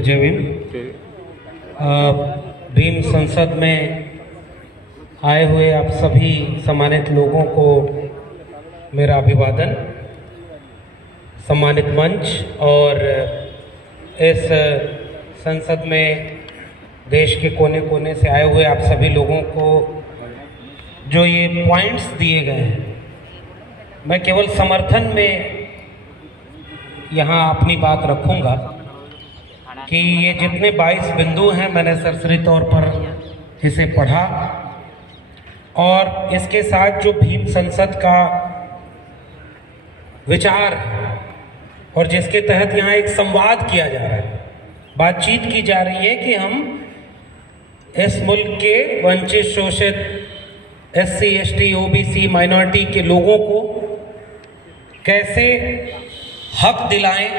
जय भीम। भीम संसद में आए हुए आप सभी सम्मानित लोगों को मेरा अभिवादन। सम्मानित मंच और इस संसद में देश के कोने कोने से आए हुए आप सभी लोगों को जो ये पॉइंट्स दिए गए हैं, मैं केवल समर्थन में यहाँ अपनी बात रखूँगा कि ये जितने 22 बिंदु हैं, मैंने सरसरी तौर पर इसे पढ़ा और इसके साथ जो भीम संसद का विचार है और जिसके तहत यहाँ एक संवाद किया जा रहा है, बातचीत की जा रही है कि हम इस मुल्क के वंचित शोषित SC, ST, OBC माइनॉरिटी के लोगों को कैसे हक दिलाएं,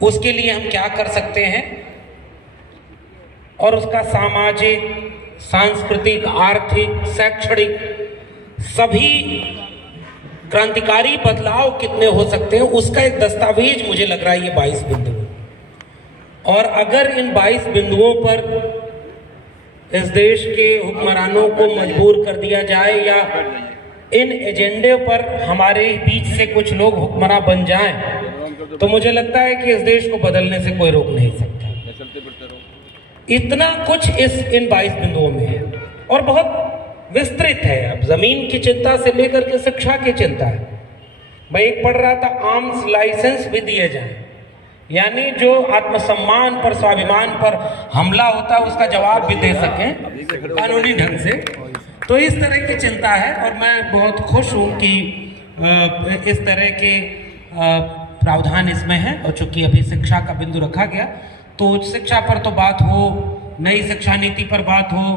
उसके लिए हम क्या कर सकते हैं और उसका सामाजिक, सांस्कृतिक, आर्थिक, शैक्षणिक सभी क्रांतिकारी बदलाव कितने हो सकते हैं, उसका एक दस्तावेज मुझे लग रहा है ये 22 बिंदु। और अगर इन 22 बिंदुओं पर इस देश के हुक्मरानों को मजबूर कर दिया जाए या इन एजेंडे पर हमारे बीच से कुछ लोग हुक्मरान बन जाएं, तो मुझे लगता है कि इस देश को बदलने से कोई रोक नहीं सकता। इतना कुछ इन 22 बिंदुओं में है और बहुत विस्तृत है। अब जमीन की चिंता से लेकर के शिक्षा की चिंता है। मैं एक पढ़ रहा था, आर्म्स लाइसेंस भी दिए जाए, यानी जो आत्मसम्मान पर, स्वाभिमान पर हमला होता है उसका जवाब भी दे सकें कानूनी ढंग से। तो इस तरह की चिंता है और मैं बहुत खुश हूँ कि इस तरह के प्रावधान इसमें है। और चूंकि अभी शिक्षा का बिंदु रखा गया, तो शिक्षा पर तो बात हो, नई शिक्षा नीति पर बात हो,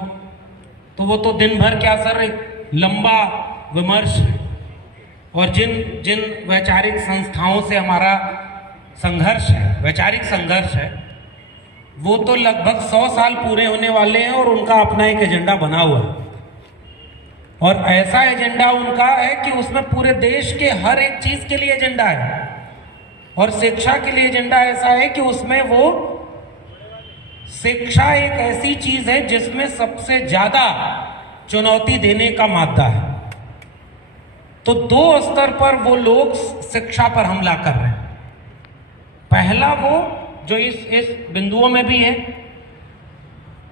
तो वो तो दिन भर क्या सर, एक लंबा विमर्श है। और जिन वैचारिक संस्थाओं से हमारा संघर्ष है, वैचारिक संघर्ष है, वो तो लगभग 100 साल पूरे होने वाले हैं और उनका अपना एक एजेंडा बना हुआ है। और ऐसा एजेंडा उनका है कि उसमें पूरे देश के हर एक चीज के लिए एजेंडा है। और शिक्षा के लिए एजेंडा ऐसा है कि उसमें वो शिक्षा एक ऐसी चीज है जिसमें सबसे ज्यादा चुनौती देने का मादा है। तो 2 स्तर पर वो लोग शिक्षा पर हमला कर रहे हैं। पहला वो जो इस बिंदुओं में भी है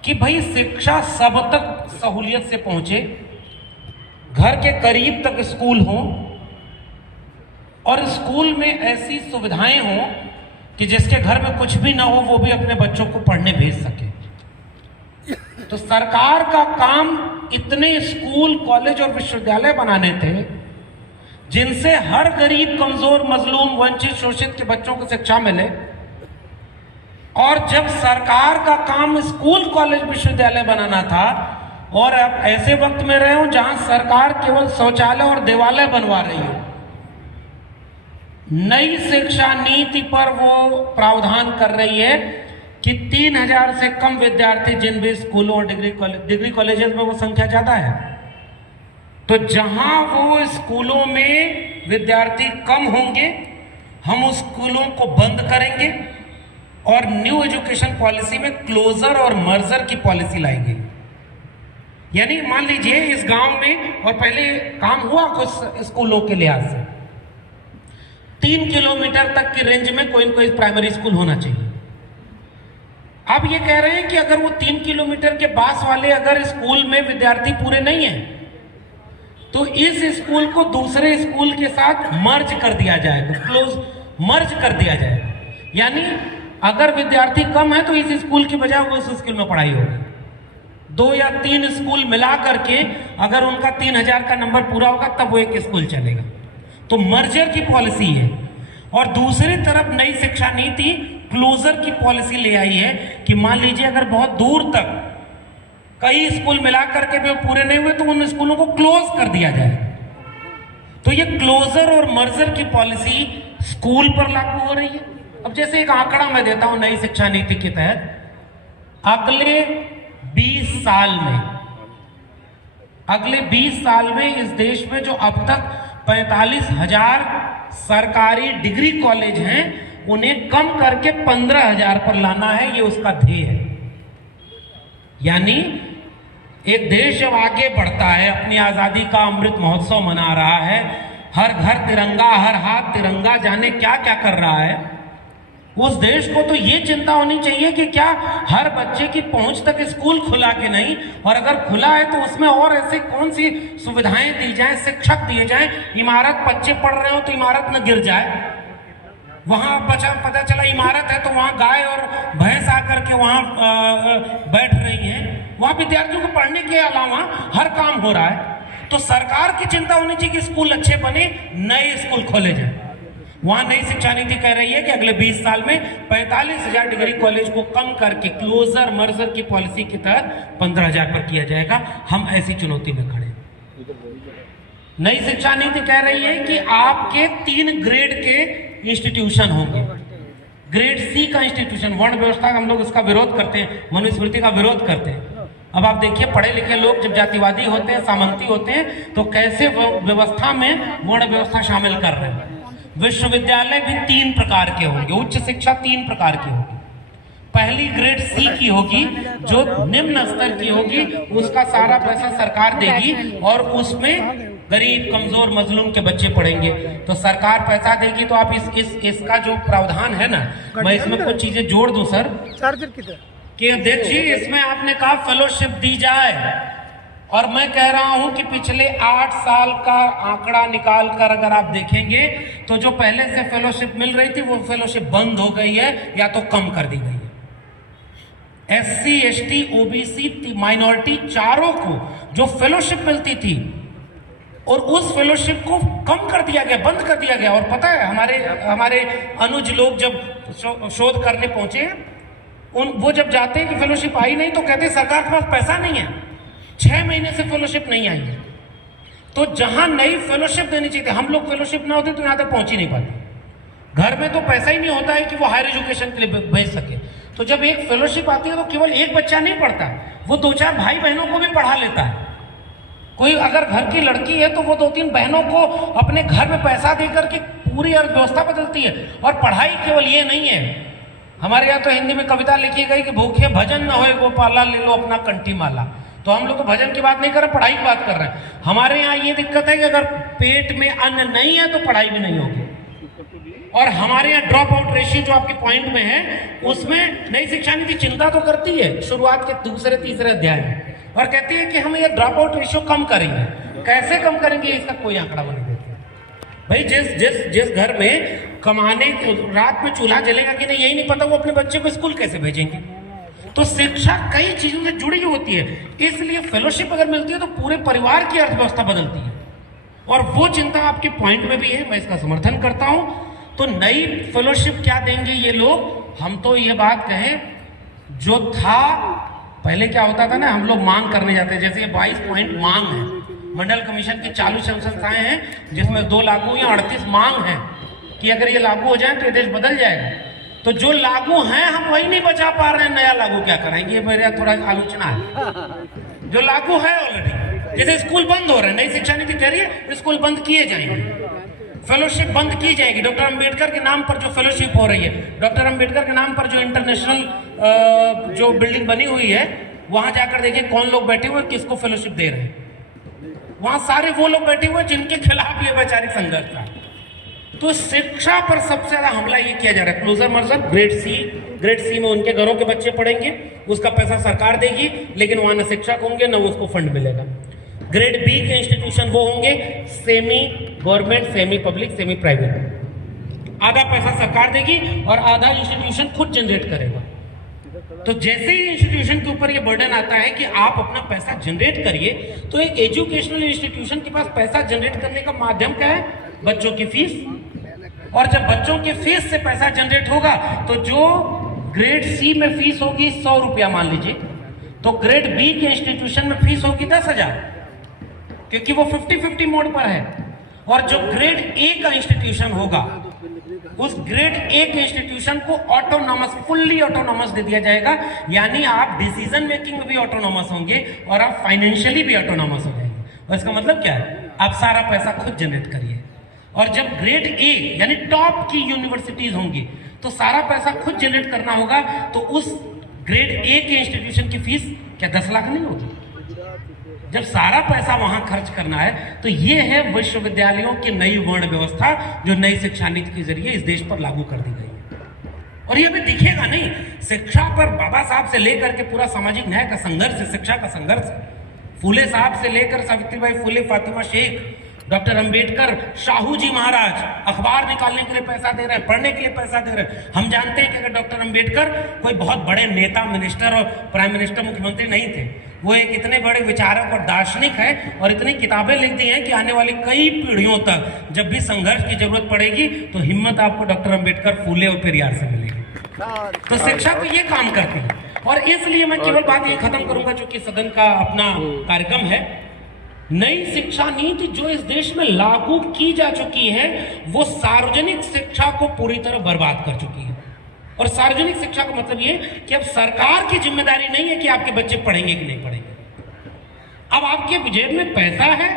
कि भाई शिक्षा सब तक सहूलियत से पहुंचे, घर के करीब तक स्कूल हो और स्कूल में ऐसी सुविधाएं हो कि जिसके घर में कुछ भी ना हो वो भी अपने बच्चों को पढ़ने भेज सके। तो सरकार का काम इतने स्कूल, कॉलेज और विश्वविद्यालय बनाने थे जिनसे हर गरीब, कमजोर, मजलूम, वंचित, शोषित के बच्चों को शिक्षा मिले। और जब सरकार का काम स्कूल, कॉलेज, विश्वविद्यालय बनाना था और अब ऐसे वक्त में रहे हो जहां सरकार केवल शौचालय और देवालय बनवा रही है, नई शिक्षा नीति पर वो प्रावधान कर रही है कि 3000 से कम विद्यार्थी जिन भी स्कूलों और डिग्री कॉलेजेस में वो संख्या ज्यादा है, तो जहां वो स्कूलों में विद्यार्थी कम होंगे हम उस स्कूलों को बंद करेंगे और न्यू एजुकेशन पॉलिसी में क्लोजर और मर्जर की पॉलिसी लाएंगे। यानी मान लीजिए इस गांव में, और पहले काम हुआ कुछ स्कूलों के लिहाज से, 3 किलोमीटर तक की रेंज में कोई न कोई प्राइमरी स्कूल होना चाहिए। अब ये कह रहे हैं कि अगर वो 3 किलोमीटर के पास वाले अगर स्कूल में विद्यार्थी पूरे नहीं है तो इस स्कूल को दूसरे स्कूल के साथ मर्ज कर दिया जाएगा, क्लोज मर्ज कर दिया जाएगा। यानी अगर विद्यार्थी कम है तो इस स्कूल की बजाय वो उस स्कूल में पढ़ाई होगी। 2 या 3 स्कूल मिला करके अगर उनका 3000 का नंबर पूरा होगा तब वो एक स्कूल चलेगा। तो मर्जर की पॉलिसी है। और दूसरी तरफ नई शिक्षा नीति क्लोजर की पॉलिसी ले आई है कि मान लीजिए अगर बहुत दूर तक कई स्कूल मिला करके भी पूरे नहीं हुए तो उन स्कूलों को क्लोज कर दिया जाए। तो ये क्लोजर और मर्जर की पॉलिसी स्कूल पर लागू हो रही है। अब जैसे एक आंकड़ा मैं देता हूं नई शिक्षा नीति के तहत, अगले 20 साल में इस देश में जो अब तक 45,000 सरकारी डिग्री कॉलेज हैं उन्हें कम करके 15,000 पर लाना है, ये उसका ध्येय है। यानी एक देश जब आगे बढ़ता है, अपनी आजादी का अमृत महोत्सव मना रहा है, हर घर तिरंगा, हर हाथ तिरंगा, जाने क्या क्या कर रहा है, उस देश को तो ये चिंता होनी चाहिए कि क्या हर बच्चे की पहुंच तक स्कूल खुला कि नहीं, और अगर खुला है तो उसमें और ऐसी कौन सी सुविधाएं दी जाएं, शिक्षक दिए जाएं, इमारत बच्चे पढ़ रहे हो तो इमारत न गिर जाए। वहां पता चला इमारत है तो वहां गाय और भैंस आकर के वहां बैठ रही हैं, वहां विद्यार्थियों को पढ़ने के अलावा हर काम हो रहा है। तो सरकार की चिंता होनी चाहिए कि स्कूल अच्छे बने, नए स्कूल खोले जाए। वहां नई शिक्षा नीति कह रही है कि अगले 20 साल में 45,000 डिग्री कॉलेज को कम करके क्लोजर मर्जर की पॉलिसी के तहत 15,000 पर किया जाएगा। हम ऐसी चुनौती में खड़े। नई शिक्षा नीति कह रही है कि आपके 3 ग्रेड के इंस्टीट्यूशन होंगे। ग्रेड सी का इंस्टीट्यूशन, वर्ण व्यवस्था हम लोग उसका विरोध करते हैं, मनुस्मृति का विरोध करते हैं। अब आप देखिए, पढ़े लिखे लोग जब जातिवादी होते हैं, सामंती होते हैं, तो कैसे व्यवस्था में वर्ण व्यवस्था शामिल कर रहे हैं। विश्वविद्यालय भी 3 प्रकार के होंगे, उच्च शिक्षा 3 प्रकार की होगी। पहली ग्रेड सी की होगी, जो निम्न स्तर की होगी, उसका सारा पैसा सरकार देगी और उसमें गरीब, कमजोर, मजलूम के बच्चे पढ़ेंगे। तो सरकार पैसा देगी, तो आप इसका जो प्रावधान है ना, मैं इसमें कुछ चीजें जोड़ दूं सर, कि देखिए इसमें आपने कहा फेलोशिप दी जाए, और मैं कह रहा हूं कि पिछले 8 साल का आंकड़ा निकाल कर अगर आप देखेंगे तो जो पहले से फेलोशिप मिल रही थी वो फेलोशिप बंद हो गई है या तो कम कर दी गई है। SC, ST, OBC, माइनॉरिटी चारों को जो फेलोशिप मिलती थी और उस फेलोशिप को कम कर दिया गया, बंद कर दिया गया। और पता है हमारे अनुज लोग जब शोध करने पहुंचे, वो जब जाते हैं कि फेलोशिप आई नहीं, तो कहते हैं सरकार के पास पैसा नहीं है, 6 महीने से फेलोशिप नहीं आई है। तो जहां नई फेलोशिप देनी चाहिए थी, हम लोग फेलोशिप ना होती तो यहां तक पहुंच ही नहीं पाते। घर में तो पैसा ही नहीं होता है कि वो हायर एजुकेशन के लिए भेज सके। तो जब एक फेलोशिप आती है तो केवल एक बच्चा नहीं पढ़ता, वो 2-4 भाई बहनों को भी पढ़ा लेता है। कोई अगर घर की लड़की है तो वो 2-3 बहनों को अपने घर में पैसा देकर के पूरी अर्थव्यवस्था बदलती है। और पढ़ाई केवल ये नहीं है, हमारे यहाँ तो हिंदी में कविता लिखी गई कि भूखे भजन न होए गोपाला, ले लो अपना कंठी माला। तो हम लोग तो भजन की बात नहीं कर रहे, पढ़ाई की बात कर रहे हैं। हमारे यहाँ ये दिक्कत है कि अगर पेट में अन्न नहीं है तो पढ़ाई भी नहीं होगी। और हमारे यहाँ ड्रॉप आउट रेशियो जो आपके पॉइंट में है, उसमें नई शिक्षा नीति चिंता तो करती है शुरुआत के 2-3 अध्याय में, और कहती है कि हम ये ड्रॉप आउट रेशियो कम करेंगे। कैसे कम करेंगे इसका कोई आंकड़ा नहीं देते भाई। जिस घर में कमाने रात में चूल्हा जलेगा कि नहीं यही नहीं पता, वो अपने बच्चे को स्कूल कैसे भेजेंगे। तो शिक्षा कई चीजों से जुड़ी होती है, इसलिए फेलोशिप अगर मिलती है तो पूरे परिवार की अर्थव्यवस्था बदलती है। और वो चिंता आपके पॉइंट में भी है, मैं इसका समर्थन करता हूं। तो नई फेलोशिप क्या देंगे ये लोग, हम तो ये बात कहें, जो था पहले क्या होता था ना, हम लोग मांग करने जाते हैं, जैसे ये 22 पॉइंट मांग है, मंडल कमीशन की चालू संस्थाएं हैं जिसमें 2 लागू या 38 मांग है कि अगर ये लागू हो जाए तो ये देश बदल जाएगा। तो जो लागू हैं हम वही नहीं बचा पा रहे हैं, नया लागू क्या कराएंगे, ये मेरा थोड़ा आलोचना है। जो लागू है ऑलरेडी, जैसे स्कूल बंद हो रहे हैं, नई शिक्षा नीति कह रही है स्कूल बंद किए जाएंगे, फेलोशिप बंद की जाएगी। डॉक्टर अंबेडकर के नाम पर जो फेलोशिप हो रही है, डॉक्टर अंबेडकर के नाम पर जो इंटरनेशनल जो बिल्डिंग बनी हुई है, वहां जाकर देखिए कौन लोग बैठे हुए, किसको फेलोशिप दे रहे हैं। वहां सारे वो लोग बैठे हुए जिनके खिलाफ ये वैचारिक संघर्ष था। तो शिक्षा पर सबसे ज्यादा हमला ये किया जा रहा है। क्लोजर मर्जर ग्रेड सी में उनके घरों के बच्चे पढ़ेंगे, उसका पैसा सरकार देगी, लेकिन वहां न शिक्षक होंगे न उसको फंड मिलेगा। ग्रेड बी के इंस्टीट्यूशन वो होंगे semi government, semi public, semi private. आधा पैसा सरकार देगी और आधा इंस्टीट्यूशन खुद जनरेट करेगा। तो जैसे ही इंस्टीट्यूशन के ऊपर ये बर्डन आता है कि आप अपना पैसा जनरेट करिए, तो एक एजुकेशनल इंस्टीट्यूशन के पास पैसा जनरेट करने का माध्यम क्या है, बच्चों की फीस। और जब बच्चों की फीस से पैसा जनरेट होगा तो जो ग्रेड सी में फीस होगी 100 रुपया मान लीजिए, तो ग्रेड बी के इंस्टीट्यूशन में फीस होगी 10,000, क्योंकि वो 50-50 मोड पर है। और जो ग्रेड ए का इंस्टीट्यूशन होगा, उस ग्रेड ए के इंस्टीट्यूशन को ऑटोनॉमस, फुल्ली ऑटोनॉमस दे दिया जाएगा। यानी आप डिसीजन मेकिंग में भी ऑटोनॉमस होंगे और आप फाइनेंशियली भी ऑटोनॉमस हो जाएंगे। और इसका मतलब क्या है, आप सारा पैसा खुद जनरेट करिए। और जब ग्रेड ए यानी टॉप की यूनिवर्सिटीज होंगी, तो सारा पैसा खुद जनरेट करना होगा, तो उस ग्रेड ए के इंस्टीट्यूशन की फीस क्या 10 लाख नहीं होगी? जब सारा पैसा वहां खर्च करना है, तो ये है विश्वविद्यालयों की नई वर्ण व्यवस्था जो नई शिक्षा नीति के जरिए इस देश पर लागू कर दी गई है। और ये अभी दिखेगा नहीं, शिक्षा पर बाबा साहब से लेकर के पूरा सामाजिक न्याय का संघर्ष है, शिक्षा का संघर्ष है। फूले साहब से लेकर सावित्रीबाई फूले, फातिमा शेख, डॉक्टर अंबेडकर, शाहू जी महाराज अखबार निकालने के लिए पैसा दे रहे हैं, पढ़ने के लिए पैसा दे रहे हैं। हम जानते हैं कि अगर डॉक्टर अंबेडकर कोई बहुत बड़े नेता, मिनिस्टर और प्राइम मिनिस्टर, मुख्यमंत्री नहीं थे, वो एक इतने बड़े विचारक और दार्शनिक है और इतनी किताबें लिख दी हैं कि आने वाली कई पीढ़ियों तक जब भी संघर्ष की जरूरत पड़ेगी तो हिम्मत आपको डॉक्टर अंबेडकर, फूले और पेरियार से मिलेगी। तो शिक्षा तो ये काम करती है। और इसलिए मैं केवल बात ये खत्म करूंगा, चूंकि सदन का अपना कार्यक्रम है, नई शिक्षा नीति जो इस देश में लागू की जा चुकी है वो सार्वजनिक शिक्षा को पूरी तरह बर्बाद कर चुकी है। और सार्वजनिक शिक्षा का मतलब ये कि अब सरकार की जिम्मेदारी नहीं है कि आपके बच्चे पढ़ेंगे कि नहीं पढ़ेंगे। अब आपके जेब में पैसा है,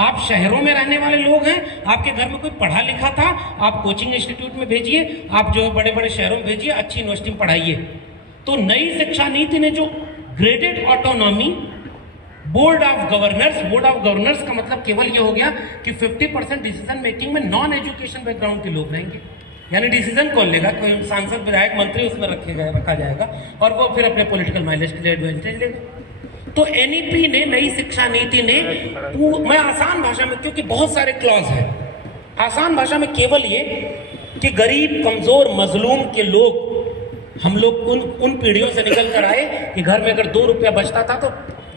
आप शहरों में रहने वाले लोग हैं, आपके घर में कोई पढ़ा लिखा था, आप कोचिंग इंस्टीट्यूट में भेजिए, आप जो बड़े बड़े शहरों में भेजिए, अच्छी यूनिवर्सिटी में पढ़ाइए। तो नई शिक्षा नीति ने जो graded autonomy, board of governors का मतलब केवल ये हो गया कि 50% डिसीजन मेकिंग में नॉन एजुकेशन बैकग्राउंड के लोग रहेंगे। यानी डिसीजन कौन लेगा? कोई सांसद, विधायक, मंत्री उसमें रखा जाएगा और वो फिर अपने पॉलिटिकल माइलेज के लिए एडवांटेज लेगा। तो एनईपी ने, नई शिक्षा नीति ने, मैं आसान भाषा में, क्योंकि बहुत सारे क्लॉज है, आसान भाषा में केवल ये कि गरीब, कमजोर, मजलूम के लोग, हम लोग उन पीढ़ियों से निकल कर आए कि घर में अगर 2 रुपया बचता था तो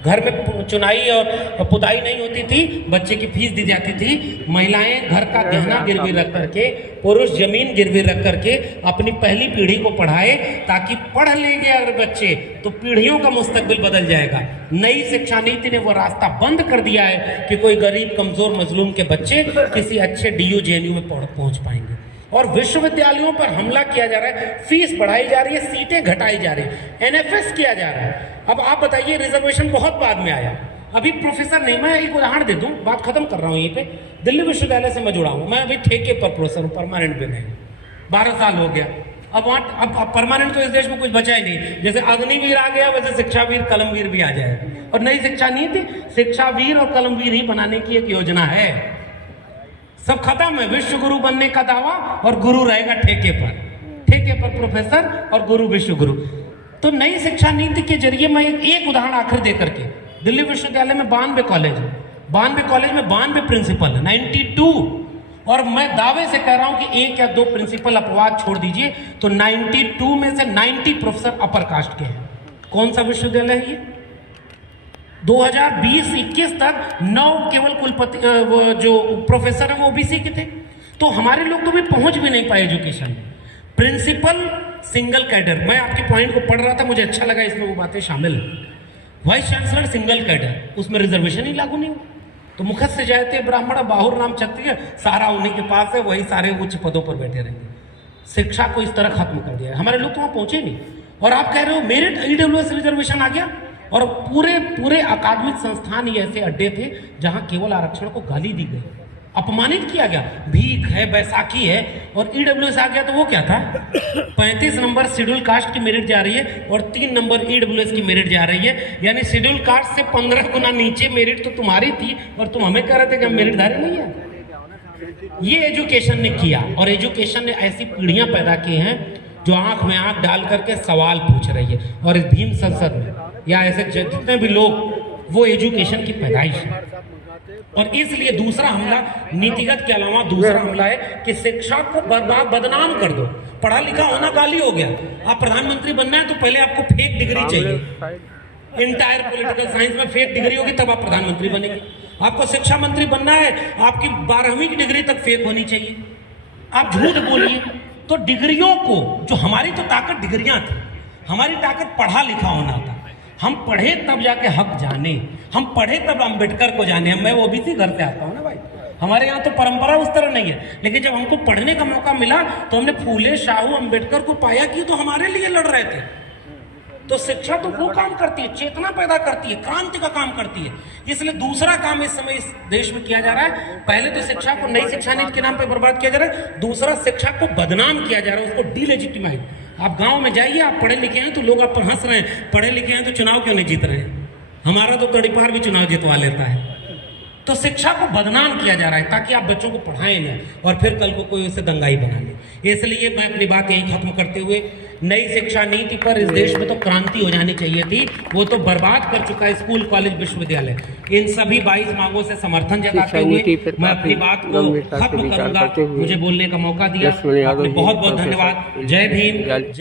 घर में चुनाई और पुताई नहीं होती थी, बच्चे की फीस दी जाती थी। महिलाएं घर का गहना गिरवी रख करके, पुरुष जमीन गिरवी रख करके अपनी पहली पीढ़ी को पढ़ाए, ताकि पढ़ लेंगे अगर बच्चे तो पीढ़ियों का मुस्तकबिल बदल जाएगा। नई शिक्षा नीति ने वो रास्ता बंद कर दिया है कि कोई गरीब, कमजोर, मजलूम के बच्चे किसी अच्छे डीयू जेएनयू में पहुंच पाएंगे। और विश्वविद्यालयों पर हमला किया जा रहा है, फीस बढ़ाई जा रही है, सीटें घटाई जा रही है, एनएफएस किया जा रहा है। अब आप बताइए, रिजर्वेशन बहुत बाद में आया, अभी प्रोफेसर नहीं, मैं एक उदाहरण दे दूं, बात खत्म कर रहा हूं यहीं पे। दिल्ली विश्वविद्यालय से मैं जुड़ा हूं, मैं अभी ठेके पर प्रोफेसर हूं, परमानेंट पे नहीं, 12 साल हो गया। अब परमानेंट तो इस देश में कुछ बचा ही नहीं। जैसे अग्निवीर आ गया, वैसे शिक्षावीर, कलमवीर भी आ जाएगा। और नई शिक्षा नीति शिक्षावीर और कलमवीर ही बनाने की एक योजना है। सब खत्म है, विश्व गुरु बनने का दावा और गुरु रहेगा ठेके पर प्रोफेसर और गुरु विश्व गुरु। तो नई शिक्षा नीति के जरिए मैं एक उदाहरण आखिर दे करके, दिल्ली विश्वविद्यालय में 92 कॉलेज है, 92 कॉलेज में 92 प्रिंसिपल है, 92। और मैं दावे से कह रहा हूं कि 1 या 2 प्रिंसिपल अपवाद छोड़ दीजिए तो 92 में से 90 प्रोफेसर अपर कास्ट के हैं। कौन सा विश्वविद्यालय है ये? 2020-21 तक 9 केवल कुलपति, जो प्रोफेसर है वो ओबीसी के थे। तो हमारे लोग तो भी पहुंच भी नहीं पाए एजुकेशन में। प्रिंसिपल सिंगल कैडर, मैं आपके पॉइंट को पढ़ रहा था, मुझे अच्छा लगा इसमें वो बातें शामिल। वाइस चांसलर सिंगल कैडर, उसमें रिजर्वेशन ही लागू नहीं हुआ। तो मुखत से जाते ब्राह्मण, बाहुर नाम क्षत्रिय, सारा उन्हीं के पास है, वही सारे उच्च पदों पर बैठे रहेंगे। शिक्षा को इस तरह खत्म कर दिया है, हमारे लोग तो वहां पहुंचे नहीं। और आप कह रहे हो मेरिट ईडब्ल्यूएस रिजर्वेशन आ गया, और पूरे अकादमिक संस्थान ये ऐसे अड्डे थे जहां केवल आरक्षण को गाली दी गई, अपमानित किया गया, भीख है, बैसाखी है। और ईडब्ल्यूएस आ गया तो वो क्या था? 35 नंबर शेड्यूल कास्ट की मेरिट जा रही है और 3 नंबर ईडब्ल्यूएस की मेरिट जा रही है। यानी शेड्यूल कास्ट से 15 गुना नीचे मेरिट तो तुम्हारी थी और तुम हमें कह रहे थे कि हम मेरिटधारी नहीं है। ये एजुकेशन ने किया, और एजुकेशन ने ऐसी पीढ़ियां पैदा की हैं जो आंख में आंख डाल करके सवाल पूछ रही है। और इस भीम संसद में या ऐसे जितने भी लोग, वो एजुकेशन की पैदाइश है। और इसलिए दूसरा हमला नीतिगत के अलावा दूसरा हमला है कि शिक्षा को बदनाम कर दो। पढ़ा लिखा होना गाली हो गया। आप प्रधानमंत्री बनना है तो पहले आपको फेक डिग्री चाहिए, इंटायर पॉलिटिकल साइंस में फेक डिग्री होगी तब आप प्रधानमंत्री बनेंगे। आपको शिक्षा मंत्री बनना है, आपकी 12वीं की डिग्री तक फेक होनी चाहिए। आप झूठ बोलिए। तो डिग्रियों को, जो हमारी तो ताकत डिग्रियां थी, हमारी ताकत पढ़ा लिखा होना था। हम पढ़े तब जाके हक जाने, हम पढ़े तब अम्बेडकर को जाने। मैं वो भी घर से आता हूँ ना भाई, हमारे यहाँ तो परंपरा उस तरह नहीं है। लेकिन जब हमको पढ़ने का मौका मिला तो हमने फूले, शाहू, अम्बेडकर को पाया कि तो हमारे लिए लड़ रहे थे। तो शिक्षा तो वो काम करती है, चेतना पैदा करती है, क्रांति का काम करती है। इसलिए दूसरा काम इस समय इस देश में किया जा रहा है, पहले तो शिक्षा को नई शिक्षा नीति के नाम पे बर्बाद किया जा रहा है, दूसरा शिक्षा को बदनाम किया जा रहा है, उसको डिलेजिटिमाइज। आप गांव में जाइए, आप पढ़े लिखे हैं तो लोग आप पर हंस रहे हैं, पढ़े लिखे हैं तो चुनाव क्यों नहीं जीत रहे हैं, हमारा तो तड़ीपार भी चुनाव जितवा लेता है। तो शिक्षा को बदनाम किया जा रहा है ताकि आप बच्चों को पढ़ाएं ना और फिर कल को कोई उसे दंगाई बना ले। इसलिए मैं अपनी बात यही खत्म करते हुए, नई शिक्षा नीति पर इस देश में तो क्रांति हो जानी चाहिए थी, वो तो बर्बाद कर चुका है स्कूल कॉलेज विश्वविद्यालय। इन सभी 22 मांगों से समर्थन जताते हुए मैं अपनी बात को खत्म करूंगा। मुझे बोलने का मौका दिया, आपने बहुत बहुत धन्यवाद। जय भीम।